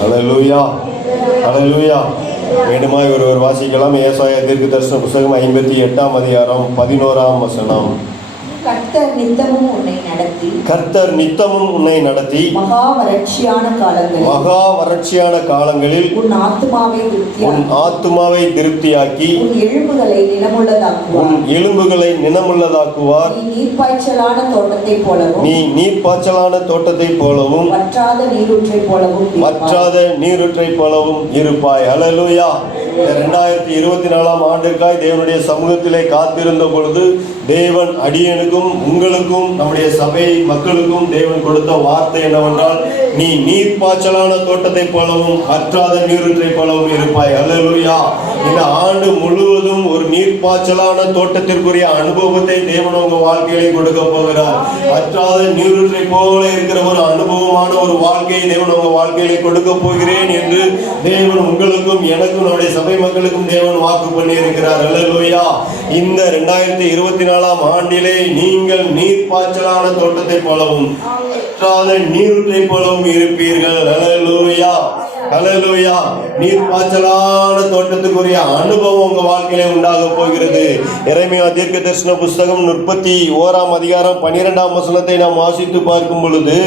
ஹல்லேலூயா, ஹல்லேலூயா. வேண்டுமாய் ஒருவர் வாசிக்கலாம். ஏசாயா தீர்க்கதரிசன புத்தகம் 58ஆம் அதிகாரம் 11ஆம் வசனம். கர்த்தர் நித்தமும் உன்னை நடத்தி மகா வறட்சியான காலங்களில் உன் ஆத்துமாவை திருப்தியாக்கி உன் எலும்புகளை நினமுள்ளதாக்குவார். நீ நீர்ப்பாய்ச்சலான தோட்டத்தைப் போலவும் வற்றாத நீரூற்றைப் போலவும் இருப்பாய். ஹல்லேலூயா. 2024ஆம் ஆண்டிற்காய் தேவனுடைய சமூகத்திலே காத்திருந்த பொழுது தேவன் அடியனுக்கும் உங்களுக்கும் நம்முடைய சபை மக்களுக்கும் தேவன் கொடுத்த வார்த்தை என்னவென்றால், நீ நீர்ப்பாய்ச்சலான தோட்டத்தை போலவும் வற்றாத நீரூற்றை போலவும் இருப்பாய். ஹல்லேலூயா. இந்த ஆண்டு முழுவதும் ஒரு நீர்ப்பாய்ச்சலான தோட்டத்திற்குரிய அனுபவத்தை தேவன் உங்க வாழ்க்கையிலே கொடுக்க போகிறார். வற்றாத நீரூற்றை போல இருக்கிற ஒரு அனுபவமான ஒரு வாழ்க்கையை தேவன் உங்க வாழ்க்கையிலே கொடுக்க போகிறேன் என்று தேவன் உங்களுக்கும் எனக்கும் நம்முடைய சபை மக்களுக்கும் தேவன் வாக்கு பண்ணி இருக்கிறார். ஹல்லேலூயா. இந்த 2024ஆம் ஆண்டிலே நீங்கள் நீர்ப்பாய்ச்சலான தோட்டத்தை போலவும் வற்றாத நீரூற்றை போலவும் இருப்பீர்கள். ஹல்லேலூயா, ஹல்லேலூயா. நீர்ப்பாய்ச்சலான தோட்டத்துக்குரிய அனுபவம் உங்க வாழ்க்கையிலே உண்டாக போகிறது. எரேமியா தீர்க்கதரிசன புத்தகம் 31ஆம் அதிகாரம் 12ஆம் வசனத்தை நாம் வாசித்து பார்க்கும் பொழுது,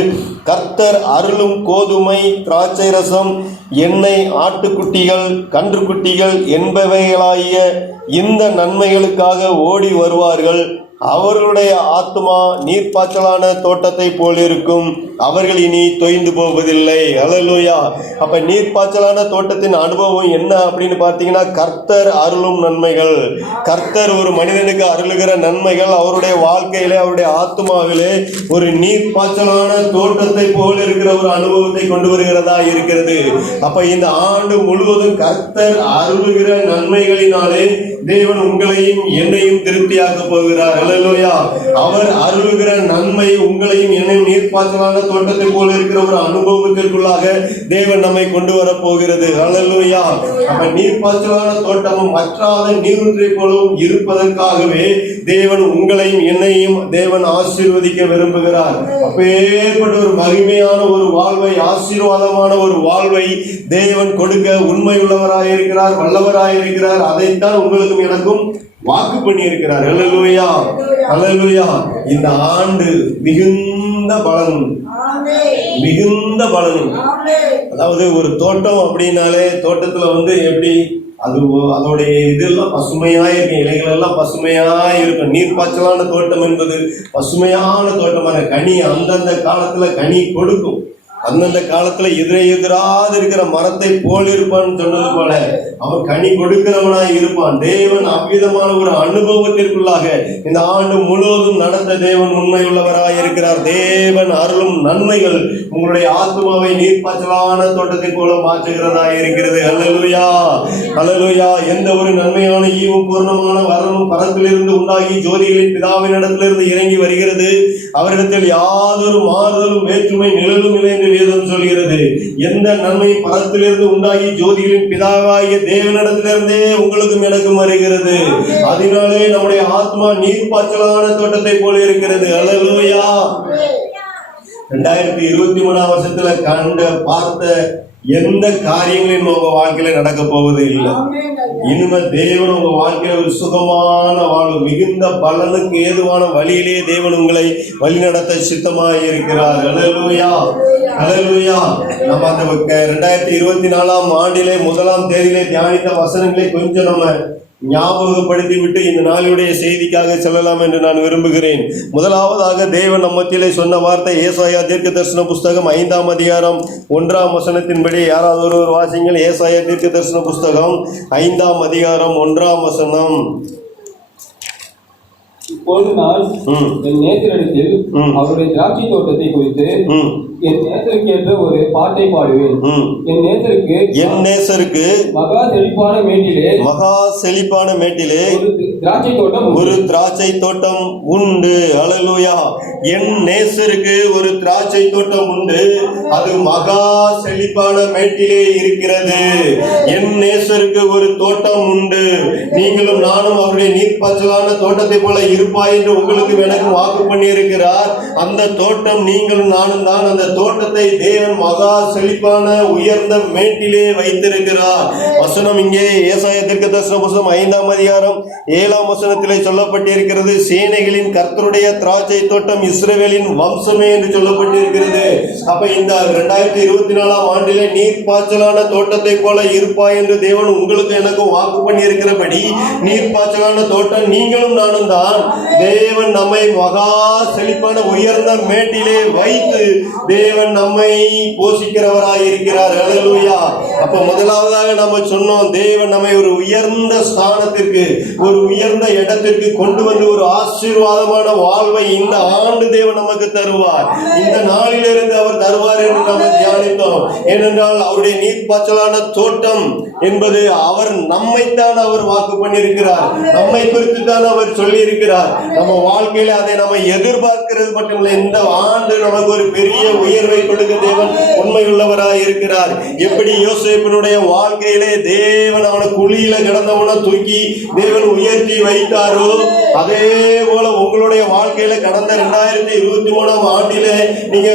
கர்த்தர் அருளும் கோதுமை, திராட்சை ரசம், எண்ணெய், ஆட்டுக்குட்டிகள், கன்றுக்குட்டிகள் என்பவைகளாகிய இந்த நன்மைகளுக்காக ஓடி வருவார்கள். அவர்களுடைய ஆத்துமா நீர்ப்பாய்ச்சலான தோட்டத்தை போல் இருக்கும். அவர்கள் இனி தொய்ந்து போவதில்லை. ஹல்லேலூயா. அப்ப நீர்ப்பாய்ச்சலான தோட்டத்தின் அனுபவம் என்ன அப்படின்னு பார்த்தீங்கன்னா, கர்த்தர் அருளும் நன்மைகள். கர்த்தர் ஒரு மனிதனுக்கு அருளுகிற நன்மைகள் அவருடைய வாழ்க்கையிலே, அவருடைய ஆத்துமாவிலே ஒரு நீர்ப்பாய்ச்சலான தோட்டத்தை போல் இருக்கிற ஒரு அனுபவத்தை கொண்டு வருகிறதா இருக்கிறது. அப்ப இந்த ஆண்டு முழுவதும் கர்த்தர் அருளுகிற நன்மைகளினாலே தேவன் உங்களையும் என்னையும் திருப்தியாக்க போகிறார். ஹல்லேலூயா. அவர் அருளுகிற நன்மை உங்களையும் என்னையும் நீர்ப்பாய்ச்சலான தோட்டத்தை போல இருக்கிற ஒரு அனுபவத்திற்குள்ளாக தேவன் நம்மை கொண்டு வர போகிறது. ஹல்லேலூயா. அப்ப நீர்ப்பாய்ச்சலான தோட்டமும் வற்றாத நீரூற்றை போலவும் இருப்பதற்காகவே தேவன் உங்களையும் என்னையும் தேவன் ஆசீர்வதிக்க விரும்புகிறார். அப்பேற்பட்ட ஒரு மகிமையான ஒரு வாழ்வை, ஆசீர்வாதமான ஒரு வாழ்வை தேவன் கொடுக்க உண்மை உள்ளவராயிருக்கிறார், வல்லவராயிருக்கிறார். அதைத்தான் உங்களுக்கும் எனக்கும் வாக்கு பண்ணி இருக்கிறார். ஹல்லேலூயா, ஹல்லேலூயா. இந்த ஆண்டு மிகுந்த பலனும் அதாவது ஒரு தோட்டம் அப்படின்னாலே தோட்டத்துல எப்படி அதோடைய இதெல்லாம் பசுமையா இருக்கும், இலைகள் எல்லாம் பசுமையா இருக்கும். நீர்ப்பாய்ச்சலான தோட்டம் என்பது பசுமையான தோட்டமான கனி அந்தந்த காலத்துல கனி கொடுக்கும். அந்தந்த காலத்துல எதிராது இருக்கிற மரத்தை போல் இருப்பான்னு சொன்னது போல அவன் கனி கொடுக்கிறவனாய் இருப்பான். தேவன் அவ்விதமான ஒரு அனுபவத்திற்குள்ளாக இந்த ஆண்டு முழுவதும் நடந்த தேவன் உண்மை உள்ளவராய் இருக்கிறார். தேவன் அருளும் நன்மைகள் உங்களுடைய ஆத்மாவை நீர்ப்பாய்ச்சலான தோட்டத்தை போல மாற்றுகிறதா இருக்கிறது. ஹல்லேலூயா, ஹல்லேலூயா. எந்த ஒரு நன்மையான ஈவும் பூர்ணமான வரமும் பரத்திலிருந்து உண்டாகி ஜோதிகளின் பிதாவின் இடத்திலிருந்து இறங்கி வருகிறது. அவரிடத்தில் யாதொரு மாறுதலும் வேற்றுமை நிழலும் இல்லை என்று வேதம் சொல்கிறது. எந்த நன்மை பரத்திலிருந்து உண்டாகி ஜோதிகளின் பிதாவாகிய தேவனிடத்திலிருந்தே உங்களுக்கும் எனக்கும் வருகிறது. அதனாலே நம்முடைய ஆத்மா நீர்ப்பாய்ச்சலான தோட்டத்தை போல இருக்கிறது. ஹல்லேலூயா. 2023ஆம் வருஷத்துல பார்த்த எந்த காரியங்களும் உங்க வாழ்க்கையில நடக்க போவது இல்லை. இனிமே தேவன் உங்க வாழ்க்கையில ஒரு சுகமான வாழ்வு, மிகுந்த பலனுக்கு ஏதுவான வழியிலே தேவன் உங்களை வழிநடத்த சித்தமாக இருக்கிறார். ஹல்லேலூயா, ஹல்லேலூயா. நம்ம அந்த 2024ஆம் ஆண்டிலே 1ஆம் தேதியிலே தியானித்த வசனங்களை கொஞ்சம் நம்ம ஞாபகப்படுத்தி விட்டு இந்த நாளுடைய செய்திக்காக செல்லலாம் என்று நான் விரும்புகிறேன். முதலாவதாக தேவன் நம்மத்திலே சொன்ன வார்த்தை ஏசாயா தீர்க்கதரிசன புஸ்தகம் 5ஆம் அதிகாரம் 1ஆம் வசனத்தின்படி யாராவது ஒருவர் வாசிங்கள். ஏசாயா தீர்க்கதரிசன புஸ்தகம் 5ஆம் அதிகாரம் 1ஆம் வசனம். இப்பொழுது நான் என் நேத்திரத்தில் அவருடைய திராட்சை தோட்டத்தை குறித்து என் நேசருக்கேற்ற ஒரு பாட்டை பாடுவேன். என் நேசருக்கு மகா செழிப்பான மேட்டிலே ஒரு திராட்சை தோட்டம் உண்டு. ஹல்லேலூயா. என் நேசருக்கு ஒரு திராட்சை தோட்டம் உண்டு, அது மகா செழிப்பான மேட்டிலே இருக்கிறது. என் நேசருக்கு ஒரு தோட்டம் உண்டு, நீங்களும் நானும் அவருடைய நீர்ப்பாய்ச்சலான தோட்டத்தை போல இருப்பாய் என்று உங்களுக்கு எனக்கு வாக்கு பண்ணி இருக்கிறார். அந்த தோட்டம் நீங்களும் நானும் தான். அந்த தோட்டத்தை தேவன் மகா செழிப்பான உயர்ந்த மேட்டிலே வைத்திருக்கிறார். வசனம் இங்கே ஏசாயா தீர்க்கதரிசன புத்தகம் 5ஆம் அதிகாரம் 7ஆம் வசனத்திலே சொல்லப்பட்டிருக்கிறது. சேனைகளின் கர்த்தருடைய திராட்சை தோட்டம் இஸ்ரவேலின் வம்சமே என்று சொல்லப்பட்டிருக்கிறது. அப்ப இந்த 2024ஆம் ஆண்டிலே நீர்ப்பாய்ச்சலான தோட்டத்தை போல இருப்பாய் என்று தேவன் உங்களுக்கு எனக்கு வாக்கு பண்ணி இருக்கிறபடி நீர்ப்பாய்ச்சலான தோட்டம் நீங்களும் நானும் தான். தேவன் நம்மை மகா செழிப்பான உயர்ந்த மேட்டிலே வைத்து தேவன் நம்மை போஷிக்கிறவராய் இருக்கிறார். ஹல்லேலூயா. அப்ப முதலாவதாக நம்ம சொன்னோம், தேவன் நம்மை ஒரு உயர்ந்த ஸ்தானத்திற்கு, ஒரு உயர்ந்த இடத்திற்கு கொண்டு வந்து ஒரு ஆசீர்வாதமான வாழ்வை இந்த ஆண்டு தேவன் நமக்கு தருவார். இந்த நாளிலிருந்து அவர் தருவார் என்று நம்ம தியானித்தோம். ஏனென்றால் அவருடைய நீர்ப்பாய்ச்சலான தோட்டம் என்பது அவர் நம்மைத்தான் அவர் வாக்கு பண்ணியிருக்கிறார், நம்மை குறித்து தான் அவர் சொல்லி இருக்கிறார். நம்ம வாழ்க்கையில அதை நம்ம எதிர்பார்க்கிறது மட்டுமில்லை, இந்த ஆண்டு நமக்கு ஒரு பெரிய உயர்வை கொடுக்க தேவன் உண்மை உள்ளவராய் இருக்கிறார். எப்படி யோசேப்பினுடைய வாழ்க்கையிலே தேவன் அவனை குழியில கிடந்தவனை தூக்கி தேவன் உயர்த்தி வைத்தாரோ, அதே போல உங்களுடைய வாழ்க்கையில கடந்த 2023ஆம் ஆண்டில நீங்க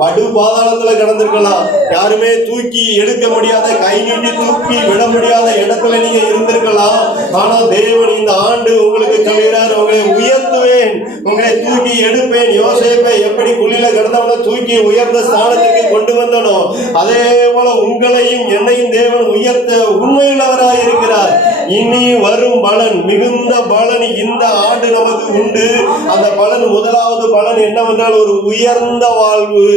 படு பாதாளத்துல கடந்திருக்கலாம். யாருமே தூக்கி எடுக்க முடியாத, கை நீட்டி தூக்கி விட முடியாத இடத்துல நீங்க இருந்திருக்கலாம். ஆனா தேவன் இந்த ஆண்டு உங்களுக்கு சொல்கிறார், உங்களை உயர்த்துவேன், உங்களை தூக்கி எடுப்பேன். யோசேப்பை எப்படி குழியில கிடந்தவன தூக்கி உயர்ந்த ஸ்தானத்துக்கு கொண்டு வந்தனோ, அதே போல உங்களையும் என்னையும் தேவன் உயர்த்த உண்மையுள்ளவராய் இருக்கிறார். இனி வரும் பலன், மிகுந்த பலன் இந்த ஆண்டு நமக்கு உண்டு. அந்த பலன், முதலாவது பலன் என்னவென்றால் ஒரு உயர்ந்த வாழ்வு,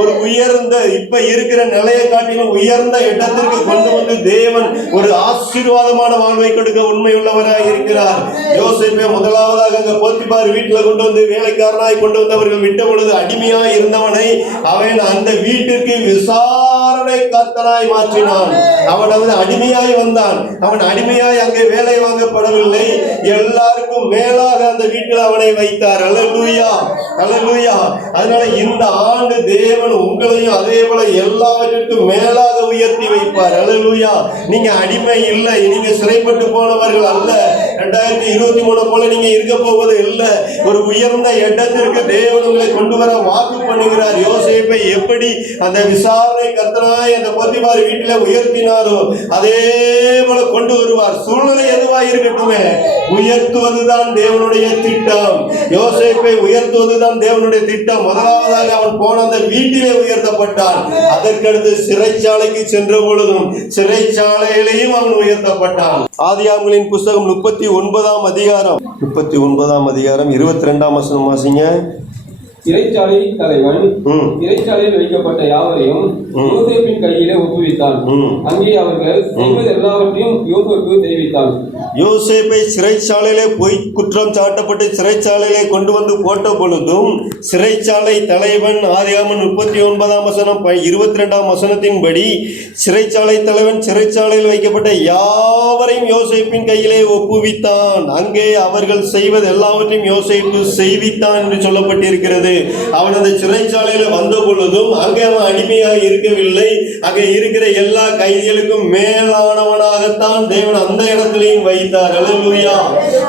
ஒரு உயர்ந்த இப்ப இருக்கிற நிலையை காட்டிலும் உயர்ந்த இடத்திற்கு கொண்டு வந்து தேவன் ஒரு ஆசீர்வாதமான வாழ்வை கொடுக்க உண்மையுள்ளவராய் இருக்கிறார். யோசேப்பை முதலாவதாக அங்க போத்திபார் வீட்டுல கொண்டு வந்து வேலைக்காரனாய் கொண்டு வந்து அவர்கள் விட்ட பொழுது அடிமையாய் இருந்தவனை அவன் அந்த வீட்டிற்கு விசாரணை கர்த்தனாய் மாற்றினான். அவன் அடிமையாய் வந்தான். அவன் அடிமையாய் அங்கே வேலை வாங்கப்படவில்லை, எல்லாருக்கும் மேலாக அந்த வீட்டில் அவனை வைத்தார். அல்லேலூயா, அல்லேலூயா. அதனால இந்த ஆண்டு தேவன் உங்களையும் அதே போல எல்லாவற்றிற்கும் மேலாக உயர்த்தி வைப்பார். அல்லேலூயா. நீங்க அடிமை இல்லை, நீங்க சிறைப்பட்டு போனவர்கள் அல்ல. 2023 போல நீங்க இருக்க போவது இல்லை. ஒரு உயர்ந்த இடத்திற்கு தேவன் உங்களை கொண்டு வர வாக்கு பண்ணுகிறார். யோசேப்பை எப்படி அந்த விசாரணை கர்த்தனாய் அந்த போத்திபார் வீட்டில உயர்த்தினாரோ அதே போல கொண்டு வருவார். சூழ்நிலை எதுவாக இருக்கட்டுமே, உயர்த்துவதுதான் தேவனுடைய திட்டம். யோசேப்பை உயர்த்துவதுதான் தேவனுடைய திட்டம். முதலாவதாக அவன் போன அந்த வீட்டிலே உயர்த்தப்பட்டான். அதற்கடுத்து சிறைச்சாலைக்கு சென்ற பொழுதும் சிறைச்சாலையிலையும் அவன் உயர்த்தப்பட்டான். ஆதியாகமங்களின் புஸ்தகம் 39ஆம் அதிகாரம் 22ஆம் வசனம் வாசிங்க. சிறைச்சாலை தலைவன் சிறைச்சாலையில் வைக்கப்பட்ட யாவரையும் யோசேப்பின் கையிலே ஒப்புவித்தான். அங்கே அவர்கள் செய்வது எல்லாவற்றையும் யோசேப்புக்கு தெரிவித்தான். யோசேப்பை சிறைச்சாலையிலே பொய் குற்றம் சாட்டப்பட்டு சிறைச்சாலையிலே கொண்டு வந்து போட்ட பொழுதும் சிறைச்சாலை தலைவன், ஆதியாகமம் 39ஆம் வசனம் 22ஆம் வசனத்தின்படி சிறைச்சாலை தலைவன் சிறைச்சாலையில் வைக்கப்பட்ட யாவரையும் யோசேப்பின் கையிலே ஒப்புவித்தான். அங்கே அவர்கள் செய்வது எல்லாவற்றையும் யோசேப்பு செய்வித்தான் என்று சொல்லப்பட்டிருக்கிறது. அவன் அந்த சிறைச்சாலையில வந்த பொழுதும் அங்கே அவன் அடிமையாக இருக்கவில்லை. அங்கே இருக்கிற எல்லா கைதிகளுக்கும் மேலானவனாகத்தான் தேவன் அந்த இடத்திலையும் வைத்தார். அல்லேலூயா,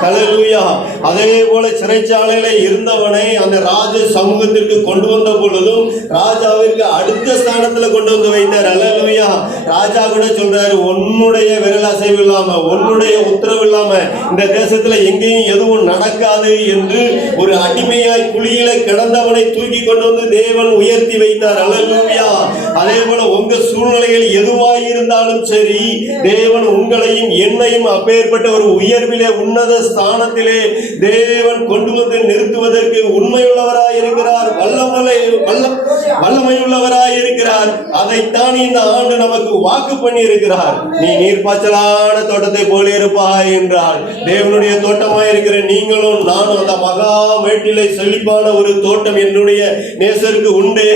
அல்லேலூயா. அதே போல சிறைச்சாலையில இருந்தவனை அந்த ராஜ சமூகத்திற்கு கொண்டு வந்த பொழுதும் ராஜாவிற்கு அடுத்த ஸ்தானத்துல கொண்டு வந்து வைத்தார். அல்லேலூயா. ராஜா கூட சொல்றாரு, உன்னுடைய விரல் அசைவு இல்லாம, உன்னுடைய உத்தரவு இல்லாம இந்த தேசத்துல எங்கேயும் எதுவும் நடக்காது என்று ஒரு அடிமையாய் குழியில கிடந்தவனை தூக்கி கொண்டு வந்து தேவன் உயர்த்தி வைத்தார். அல்லேலூயா. அதே போல உங்க சூழ்நிலைகள் எதுவாய் இருந்தாலும் சரி, தேவன் உங்களையும் என்னையும் அப்பேற்பட்ட ஒரு உயர்விலே உன்னத ஸ்தானத்திலே தேவன் கொண்டு வந்து நிறுத்துவதற்கு உண்மையுள்ளவராய் இருக்கிறார், வல்லமையுள்ளவராய் இருக்கிறார். அதைத்தான் இந்த ஆண்டு நமக்கு வாக்கு பண்ணி இருக்கிறார். நீ நீர்ப்பாய்ச்சலான தோட்டத்தை போல இருப்பாய் என்றார். தேவனுடைய தோட்டமாய் இருக்கிற நீங்களும் நானும் அந்த மகா மேட்டிலை செழிப்பான ஒரு தோட்டம் என்னுடைய நேசருக்கு உண்டு.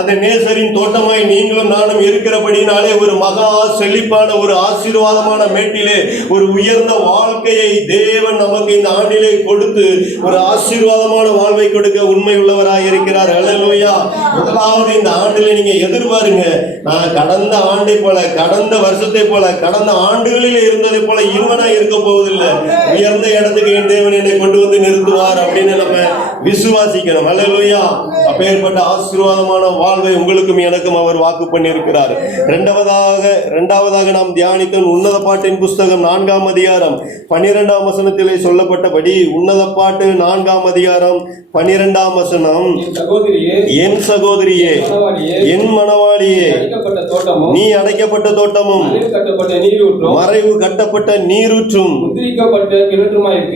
அந்த நேசரின் தோட்டமாய் நீங்களும் நானும் இருக்கிறபடினாலே ஒரு மகா செழிப்பான ஒரு ஆசீர்வாதமான மேட்டிலே ஒரு உயர்ந்த வாழ்க்கையை தேவன் நமக்கு இந்த ஆண்டிலே கொடுத்து ஒரு ஆசீர்வாதமான வாழ்வை கொடுக்க உண்மை உள்ளவராய் இருக்கிறார். ஹல்லேலூயா. முதலாவது இந்த ஆண்டிலே நீங்க எதிர்பாருங்க, நான் கடந்த ஆண்டை போல, கடந்த வருஷத்தை போல, கடந்த ஆண்டுகளில் இருந்ததை போல இருவனா இருக்க போவதில்லை. உயர்ந்த இடத்துக்கு என் தேவன் என்னை கொண்டு வந்து நிறுத்துவார் அப்படின்னு நம்ம விசுவாசிக்கணும். ஹல்லேலூயா. அப்பேற்பட்ட ஆசீர்வாதமான வாழ்வை உங்களுக்கும் எனக்கும் அவர் வாக்கு பண்ணி இருக்கிறார். இரண்டாவதாக நாம் தியானித்த உன்னத பாட்டின் புஸ்தகம் 4ஆம் அதிகாரம் 12ஆம் வசனத்திலே சொல்லப்பட்டபடி, உன்னத பாட்டு 4ஆம் அதிகாரம் 12ஆம் வசனம், என் சகோதரியே, என் மணவாளியே, நீ அடைக்கப்பட்ட தோட்டமும் மறைவு கட்டப்பட்ட நீரூற்றும்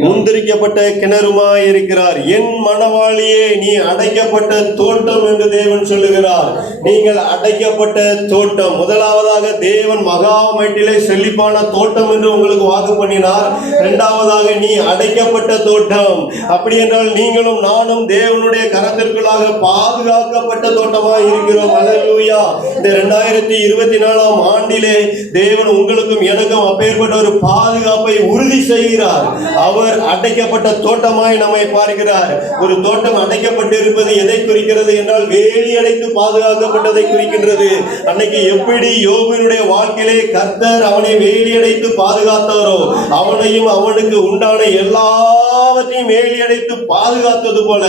முந்திரிக்கப்பட்ட கிணறுமாய் இருக்கிறார். என் மணவாளியே, நீ அடைக்கப்பட்ட தோட்டம் என்று தேவன் சொல்லுகிறார். நீங்கள் அடைக்கப்பட்ட தோட்டம். முதலாவதாக தேவன் மகா மேட்டிலே செழிப்பான தோட்டம் என்று உங்களுக்கு வாக்கு பண்ணினார். இரண்டாவதாக நீ அடைக்கப்பட்ட தோட்டம். அப்படி என்றால் நீங்களும் நானும் தேவனுடைய கரத்திற்குள்ளாக பாதுகாக்கப்பட்ட தோட்டமாக இருக்கிறோம். ஹல்லேலூயா. இந்த 2024ஆம் ஆண்டிலே தேவன் உங்களுக்கும் எனக்கும் அப்பேற்பட்ட ஒரு பாதுகாப்பை உறுதி செய்கிறார். அவர் அடைக்கப்பட்ட தோட்டமாய் நம்மை பார்க்கிறார். ஒரு தோட்டம் அடைக்கப்பட்டு இருப்பது எதை குறிக்கிறது என்றால் வேலி அடைத்து பாதுகாக்கப்பட்டதை குறிக்கின்றது. அன்னைக்கு எப்படி யோபுவினுடைய வாழ்க்கையிலே கர்த்தர் அவனை வேலி அடைத்து பாதுகாத்தாரோ, அவனையும் அவனுக்கு உண்டான எல்லாவற்றையும் வேலி அடைத்து பாதுகாத்தது போல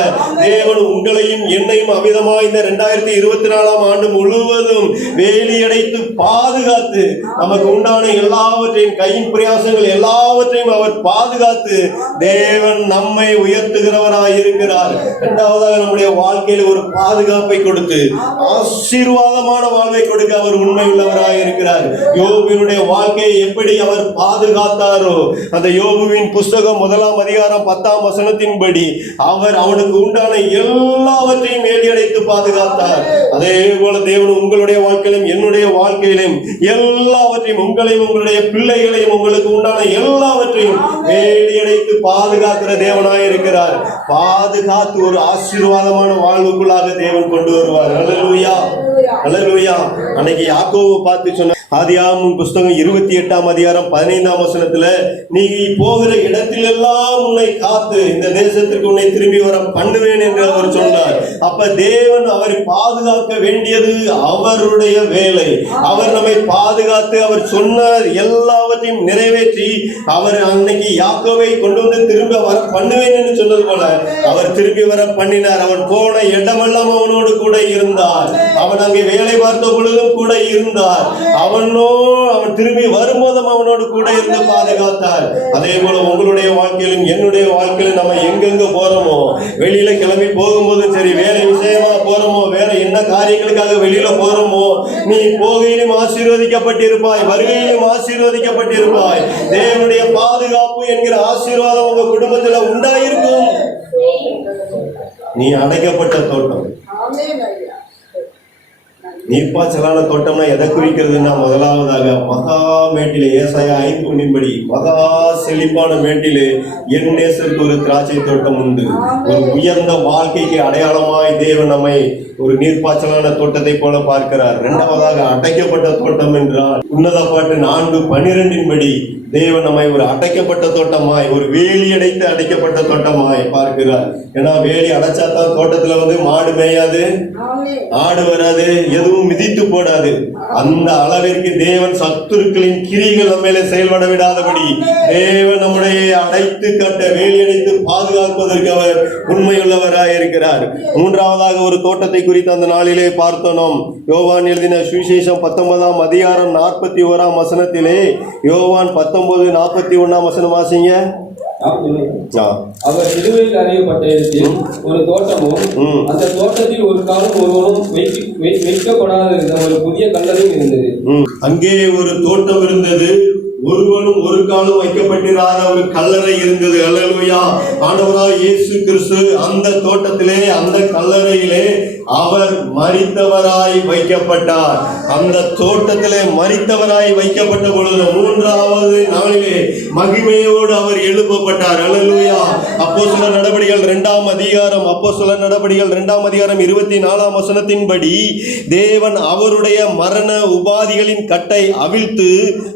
தேவன் உங்களையும் என்னையும் அமிதமாக இந்த 2024ஆம் ஆண்டு முழுவதும் வேலி அடைத்து பாதுகாத்து நமக்கு உண்டான எல்லாவற்றையும், கையின் பிரயாசங்கள் எல்லாவற்றையும் அவர் பாதுகாத்து தேவன் நம்மை உயர்த்துகிறவராய் இருக்கிறார். இரண்டாவதாக நம்முடைய வாழ்க்கையில் ஒரு பாதுகாப்பை கொடுத்து ஆசீர்வாதமான வாழ்வை கொடுக்க அவர் உண்மை உள்ளவராய் இருக்கிறார். யோபுவினுடைய வாழ்க்கையை எப்படி அவர் பாதுகாத்தாரோ, அந்த யோபுவின் புஸ்தகம் 1ஆம் அதிகாரம் 10ஆம் வசனத்தின்படி அவர் அவனுக்கு உண்டான எல்லாவற்றையும் வேலியடைத்து பாதுகாத்தார். அதே போல தேவன் உங்களுடைய வாழ்க்கையிலும் என்னுடைய வாழ்க்கையிலும் எல்லாவற்றையும், உங்களையும் உங்களுடைய பிள்ளைகளையும், உங்களுக்கு உண்டான எல்லாவற்றையும் வேலியடைத்து பாதுகாக்கிற தேவனாய் இருக்கிறார். பாதுகாத்து ஒரு ஆசீர்வாதமான வாழ்வுக்குள்ளாக தேவன் கொண்டு வருவார். ஹல்லேலூயா, ஹல்லேலூயா. அன்னைக்கு யாக்கோபு பார்த்து சொன்ன ஆதியாகமம் புஸ்தகம் 28ஆம் அதிகாரம் 15ஆம் வசனத்துல, நீ போகிற இடத்திலெல்லாம் உன்னை காத்து இந்த தேசத்திற்கு உன்னை திரும்பி வர பண்ணுவேன் என்று அவர் சொன்னார். அப்ப தேவன் அவரை பாதுகாக்க வேண்டியது அவருடைய வேலை. அவர் நம்மை பாதுகாத்து அவர் சொன்ன எல்லாவற்றையும் நிறைவேற்றி அவர் அன்னைக்கு யாக்கோவை கொண்டு வந்து திரும்ப வர பண்ணுவேன் என்று சொன்னது போல அவர் திரும்பி வர பண்ணினார். அவன் போன இடமெல்லாம் அவனோடு கூட இருந்தார். அவன் அங்கே வேலை பார்த்த பொழுதும் கூட இருந்தார். அவன் திரும்பி வரும்போதும் அவனோடு கூட இருந்து பாதுகாத்தார். அதே போல உங்களுடைய வாழ்க்கையிலும் என்னுடைய வாழ்க்கையிலும் நம்ம எங்கெங்க போறோமோ, வெளியில கிளம்பி போகும்போதும் சரி, வேலை விஷயமா போறோமோ, வேற என்ன காரியங்களுக்காக வெளியில போறோமோ, நீ போகையிலும் ஆசீர்வதிக்கப்பட்டிருப்பாய், வருகையிலும் ஆசீர்வதிக்கப்பட்டிருப்பாய். தேவனுடைய பாதுகாப்பு என்கிற ஆசீர்வாதம் உங்க குடும்பத்துல உண்டாயிருக்கும். நீ அடைக்கப்பட்ட தோட்டம். நீர்ப்பாய்ச்சலான தோட்டம்னா எதை குறிக்கிறதுனா, முதலாவதாக மகா மேட்டிலே, ஏசாயா 5:1 மகா செழிப்பான மேட்டிலே என் நேசருக்கு ஒரு திராட்சை தோட்டம் உண்டு. ஒரு உயர்ந்த வாழ்க்கைக்கு அடையாளமாய் தேவன் நம்மை ஒரு நீர்ப்பாய்ச்சலான தோட்டத்தை போல பார்க்கிறார். இரண்டாவதாக அடைக்கப்பட்ட தோட்டம் என்றால் உன்னத பாட்டு 4:12 தேவன் நம்மை ஒரு அடைக்கப்பட்ட தோட்டமாய், ஒரு வேலி அடைத்து அடைக்கப்பட்ட தோட்டமாய் பார்க்கிறார். ஏன்னா வேலி அடைச்சாதான் தோட்டத்துல மாடு மேயாது, ஆடு வராது, எதுவும் மிதித்து போடாது. அந்த அளவிற்கு தேவன் சத்துருக்களின் கிரிகள் நம்ம மேலே செயல்பட விடாதபடி தேவன் நம்முடைய அடைத்து கட்ட, வேலி அடைத்து பாதுகாப்பதற்கு அவர் உண்மையுள்ளவராய் இருக்கிறார். மூன்றாவதாக ஒரு தோட்டத்தை குறித்து அந்த நாளிலே பார்த்தோம். யோவான் எழுதின சுவிசேஷம் 19ஆம் அதிகாரம் 41ஆம் வசனத்திலே, யோவான் 19:41ஆம் வசனம் வாசிங்க. அவர் சிலுவையில் அறியப்பட்ட இடத்தில் ஒரு தோட்டமும் அந்த தோட்டத்தில் ஒரு காலம் ஒருவனும் வைக்கப்படாத ஒரு புதிய கல்லறையும் இருந்தது. அங்கே ஒரு தோட்டம் இருந்தது, ஒருவனும் ஒரு காலம் வைக்கப்பட்டிராத ஒரு கல்லறை இருந்தது. அல்லேலூயா. ஆண்டவராய் இயேசு கிறிஸ்து அந்த தோட்டத்திலே, அந்த கல்லறையிலே அவர் மரித்தவராய் வைக்கப்பட்டார். அந்த தோட்டத்திலே மரித்தவராய் வைக்கப்பட்ட பொழுது 3வது நாளிலே மகிமையோடு அவர் எழுப்பப்பட்டார். அல்லேலூயா. அப்போஸ்தலர் நடபடிகள் 2ஆம் அதிகாரம், அப்போஸ்தலர் நடபடிகள் 2ஆம் அதிகாரம் 24ஆம் வசனத்தின்படி தேவன் அவருடைய மரண உபாதிகளின் கட்டை அவிழ்த்து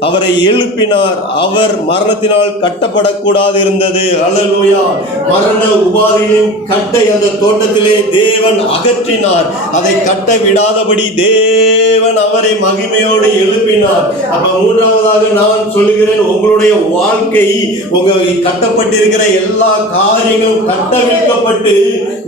அவரை எழுப்பினார். அவர் மரணத்தினால் கட்டப்படக்கூடாது இருந்தது. அல்லேலூயா. மரண உபாதிகளின் கட்டை அந்த தோட்டத்திலே தேவன் அகற்றினார். அதை கட்ட விடாதபடி தேவன் அவரை மகிமையோடு எழுப்பினார். அப்ப 3வதாக நான் சொல்லுகிறேன், உங்களுடைய வாழ்க்கை, உங்க கட்டப்பட்டிருக்கிற எல்லா காரியங்களும் கட்டவிழ்க்கப்பட்டு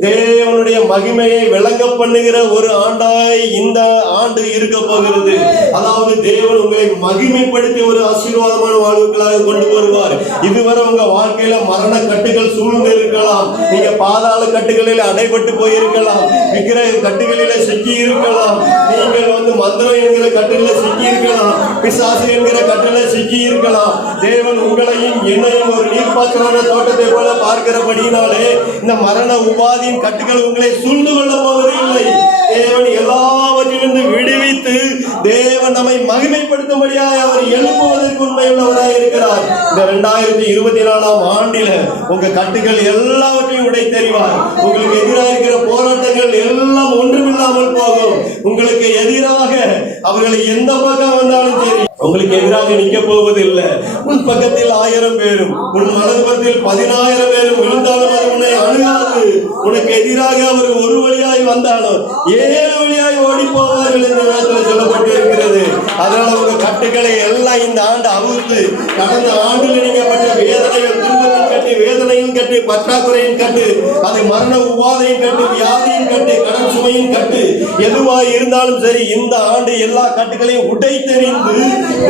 தேவனுடைய மகிமையை விளங்க பண்ணுகிற ஒரு ஆண்டாய் இந்த ஆண்டு இருக்க போகிறது. அதாவது தேவன் உங்களை மகிமைப்படுத்தி ஒரு ஆசீர்வாதமான வாழ்வுகளாக கொண்டு வருவார். இதுவரை உங்க வாழ்க்கையில மரண கட்டுகள் சூழ்ந்து இருக்கலாம். நீங்க பாதாள கட்டுகளில் அடைபட்டு போயிருக்கலாம். விக்கிரக கட்டுகளில சிக்கி இருக்கலாம். நீங்கள் மந்திரம் என்கிற கட்டுகளை சிக்கி இருக்கலாம். பிசாசு என்கிற கட்டுகளை சிக்கி இருக்கலாம். தேவன் உங்களையும் என்னையும் ஒரு நீர்ப்பாய்ச்சலான தோட்டத்தை போல பார்க்கிறபடினாலே இந்த மரண உபாதியின் கட்டுகள் உங்களை சூழ்ந்து கொள்ள போவதில்லை. தேவன் எல்லாவற்றிலிருந்து விடுவித்து தேவன் நம்மை மகிமைப்படுத்தும்படியாக அவர் எழுப்புவதற்கு உண்மையுள்ளவராக இருக்கிறார். இந்த 2024ஆம் ஆண்டில உங்க கட்டுகள் எல்லாவற்றையும் உடை தெரிவார். உங்களுக்கு எதிராக இருக்கிற போராட்டங்கள் எல்லாம் ஒன்றுமில்லாமல் போகும். உங்களுக்கு எதிராக அவர்களை எந்த பக்கம் வந்தாலும் சரி, உங்களுக்கு எதிராக நிற்க போவதில்லை. உன் பக்கத்தில் 1000 பேரும் உன் வலது பக்கத்தில் 10,000 பேரும் விழுந்தாலும் அது உன்னை அணுகாது. உனக்கு எதிராக அவர் ஒரு வழியாய் வந்தாலும் 7 வழியாய் ஓடி போவார்கள் இந்த நேரத்தில் சொல்லப்பட்டு இருக்கிறது. அதனால உங்க கட்டுகளை எல்லாம் இந்த ஆண்டு அவுத்து, கடந்த ஆண்டில் நீங்க பட்ட வேதனைகள், துன்பத்தின் கட்டு, வேதனையின் கட்டு, பற்றாக்குறையின் கட்டு, அதை மரண உபாதையின் கட்டு, வியாதியின் கட்டு, கடன் சுமையின் கட்டு, எதுவாய் இருந்தாலும் சரி, இந்த ஆண்டு எல்லா கட்டுகளையும் உடை தெரிந்து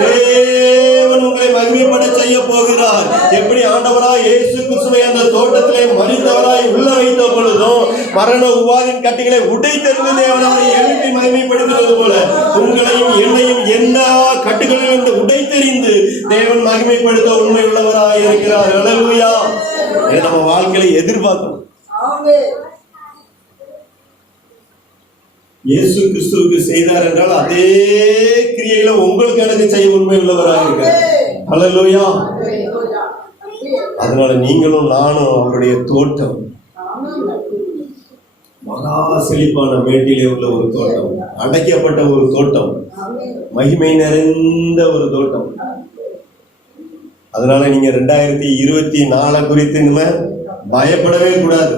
தேவன் உங்களை மகிமைப்பட செய்ய போகிறார். எப்படி ஆண்டவராய் இயேசு கிறிஸ்துவை அந்த தோட்டத்திலே மரித்தவராய் உள்ள வைத்த பொழுதும் மரண உபாதியின் கட்டுகளை உடை தெரிந்து தேவனாரை எழுப்பி மகிமைப்படுத்துவது போல உங்களையும் என்னையும் எல்லா கட்டுகளிலிருந்து உடை தெரிந்து தேவன் மகிமைப்படுத்த உண்மை உள்ளவராய் இருக்கிறார். அல்லேலூயா. இதை நம்ம வாழ்க்கையில எதிர்பார்க்கணும். இயேசு கிறிஸ்துவுக்கு செய்தார் என்றால் அதே கிரியையில உங்களுக்கு எனக்கு செய்ய உண்மை உள்ளவராக இருக்கிறார். அல்லேலூயா. அதனால நீங்களும் நானும் அவருடைய தோட்டம், மகா செழிப்பான மேட்டிலே உள்ள ஒரு தோட்டம், அடைக்கப்பட்ட ஒரு தோட்டம், மகிமை நிறைந்த ஒரு தோட்டம். அதனால நீங்க 2024 குறித்து பயப்படவே கூடாது.